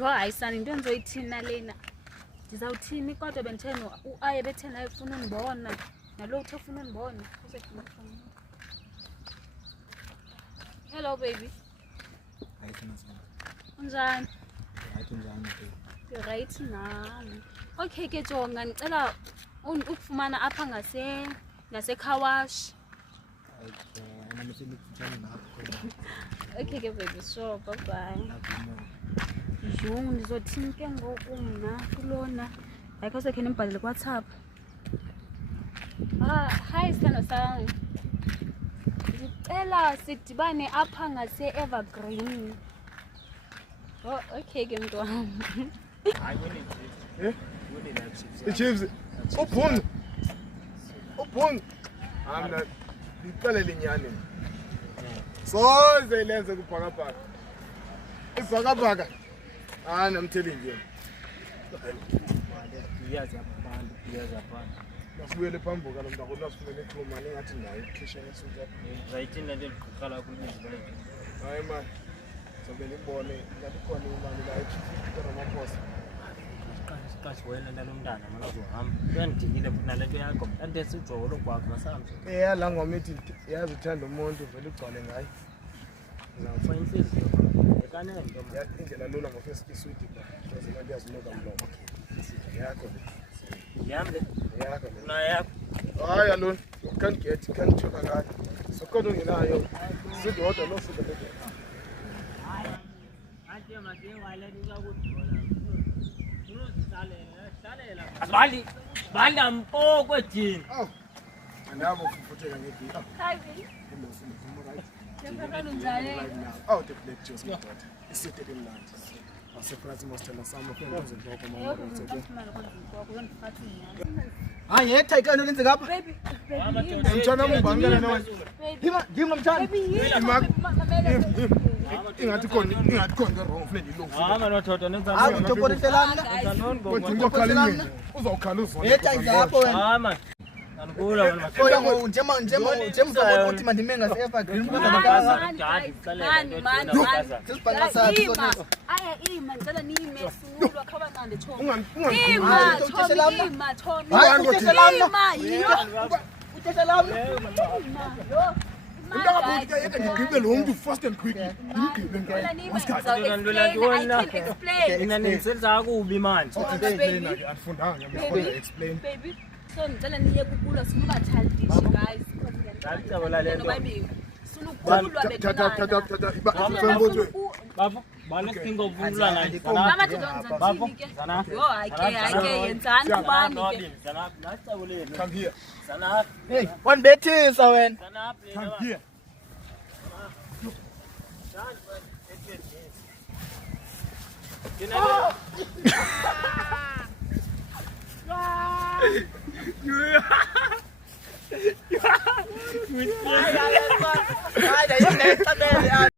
Yho hayi sani into endizoyithina lena. Ndizawuthini kodwa benditheni uaye bethena efuna undibona. Nalo uthe ufuna undibona. Hello baby. Hayi thina sona. Unjani? Hayi njani ke? Right nami. Okay ke jonga ngicela ukufumana apha ngasekhawashi. Hayi nami sengikufutshane nakho. Okay ke baby sure bye bye. Yho ndizothini ke ngoku mna kulona. Hayi kho sekhe nimbhalele kuWhatsApp. Hi sithando sami. Ngicela sidibane apha ngase-Evergreen. Oh okay ke mntwana. Hayi wena Eh? wena la chips. iChiefs uphungu amna ngixelele inyani soze lenze kubhakabhaka ibhakabhaka namtheli nje Uyazi abantu, uyazi abantu. masibuyele phambili lo mntu akona sifumene ikhoma ngathi nayo ikhishene esuka Zayithina le ndiqala kulezi bonke. hayi man sobe libone ngathi khona imali la eChiefs Ramaphosa Siqashi wena nalomntana manje uzohamba. Uyandikile futhi nalento yakho. Ande sijolo kwakho masambe. la ngoma ithi yazi uthanda umuntu vele ugcwale ngaye Nafa inhliziyo. Ekanene nto manje. indlela lula ngofest sweet ba bese kanti yazinuka mlomo yakho Yamle. yakho Na yakho. hayi alone you can't talk ngayo so kodwa ngenayo sithi hodwa lo futhi le Bali ampo kwedini. andabo fufutheka ngegila Hi baby. Ngiyafuna unjani? oh the black juice my daughter isithe emnandi asefrasi mostela sama kwento zokho mama Hayi yetha ikano lenze ngapha. Baby, mtshana mngibangela nawe Ngingumthanda. ingathi khona wrong friend ilungu Hamba nothoto nenza Hayi utoporiselana. kodwa ukhala imini uzawukhala uzona Yetha izapho wena. Hamba. Anikula wena Kodwa njema ukuthi mandime ngase Evergreen Aya ima ngicela nime sulwa khaba nande choma. ungangikhulumi Ima Hayi uteshelana. Ima yiyo. Uteshelana. into akabuthi yeke ngigqibe lo muntu fast and quickly ngigqibe ngayo Mina nisenza kubi manje. andifundanga ngiyafunda explain Baby, so ngicela niye kukulwa sinuka childish guys. Ngicabula lento. Sulukulwa Fembozo Bafo, bale singo vula la. Mama tudonza ke. Sana. Yo ayike yenzani kubani ke. Sana, ngicabule. come here Sana. Hey, wanibethisa wena. Sana. come here Hayi, hayi,